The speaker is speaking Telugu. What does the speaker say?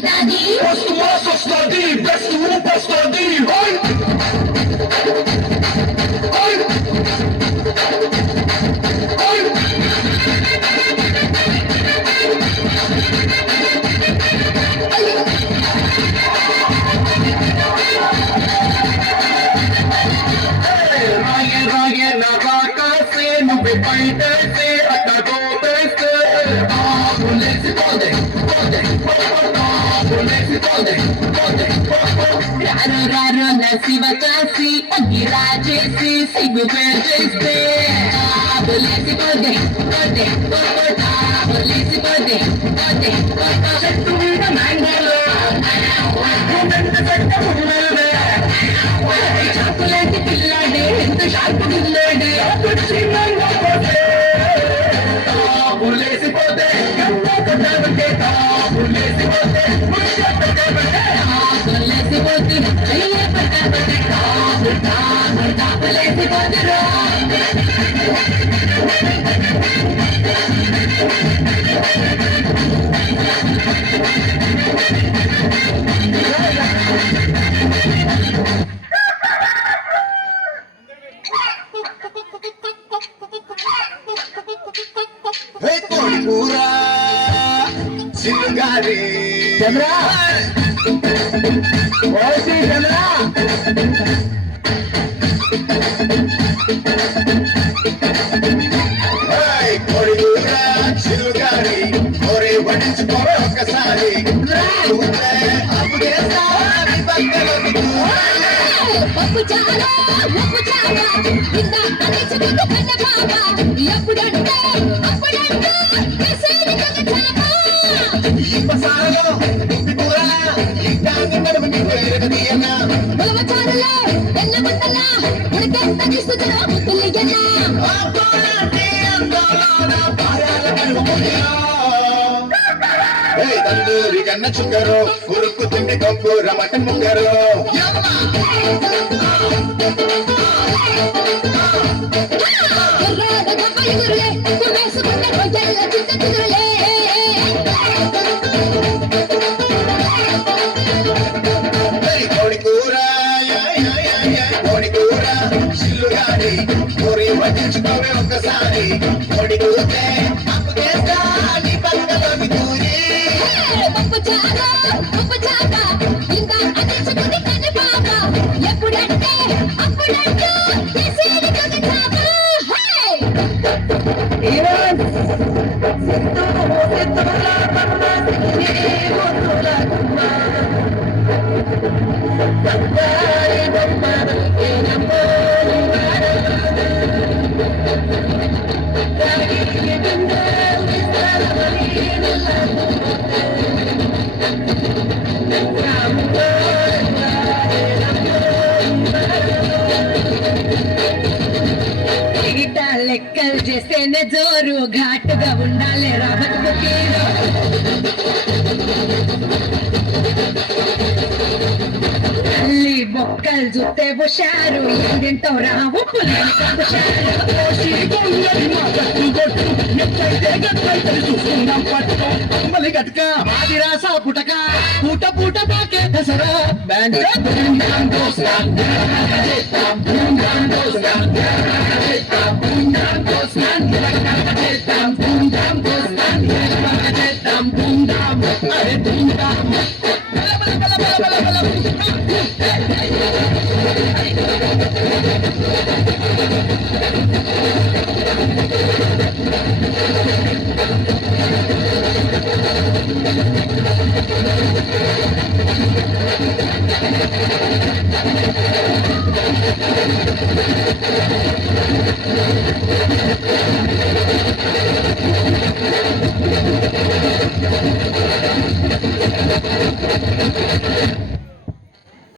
అయితాది ఫస్ట్ మాస్ వస్తుంది బెస్ట్ ఊపు వస్తుంది రాగే రాగే నా రాకాసే నువ్వు పైటేసే అట్టగోపేసే ఆపులేసి పోదే పోదే ఆపులేసి పోదే పోదే రారు రారు నా శివ కాసి అగ్గిరా చేసి సిగ్గు చేస్తే ఆబులేసి పోతే పోతే ఆబులేసి పోతే పోతే చెట్టు మీద మ్యాంగోలో చెట్ట పువ్వులే చాకులాంటి పిల్లాడే ఎంత షార్ప్ పిల్లాడే పులేసిపోతే పులేసిపోతే ఆబులేసి పోతే అయ్యే పట్టాపలేసి పోతురా పూరా చిల్లుగారి చంద్రా చంద్రా కొడుకురా చిల్లుగారి ఒరే వడించుకోవే ఒక్కసారి పప్పు చాలా ఉప్పు చాలా ఇంత అనేచుకుంటూ కన్న పాప ఎప్పుడంటే అప్పుడంటే కేసేది కన్న చాప ఇప్పసారలో కూరలా ఇంకా నడుముకి వేరదీయనా ఉలవచారులో ఎన్న ముద్దలా ఉడకెంత తీసుకురా ముద్దులయ్యన్నా తందూరి కన్న చుక్కరు ఉరుకు తిండి కప్పు రమట ముక్కరు ఎర్రగా కప్పలు గురులే వేసుకున్న రొయ్యల చింత చిగురులే కోడి కూర కోడి కూర చిల్లుగాడి కూరి వడ్డించుకోవే ఒక్కసారి కోడి కూతే అప్పు చేస్తా నీ పక్కలోకి కూరి పప్పు చాలా ఉప్పు చాలా ఇంత అనేచుకుంటూ కన్న పాప ఎప్పుడంటే అప్పుడంటే కేసేది కన్న చాప లెక్కలు చేస్తేనే జోరు ఘాటుగా ఉండాలి రాబతుకే తల్లి బొక్కలు చూస్తే హుషారు ఏంటో రావు మళ్ళీ గట్క ఆదిరాస పుటక పూట పూట పాకే దసరా బ్యాండ్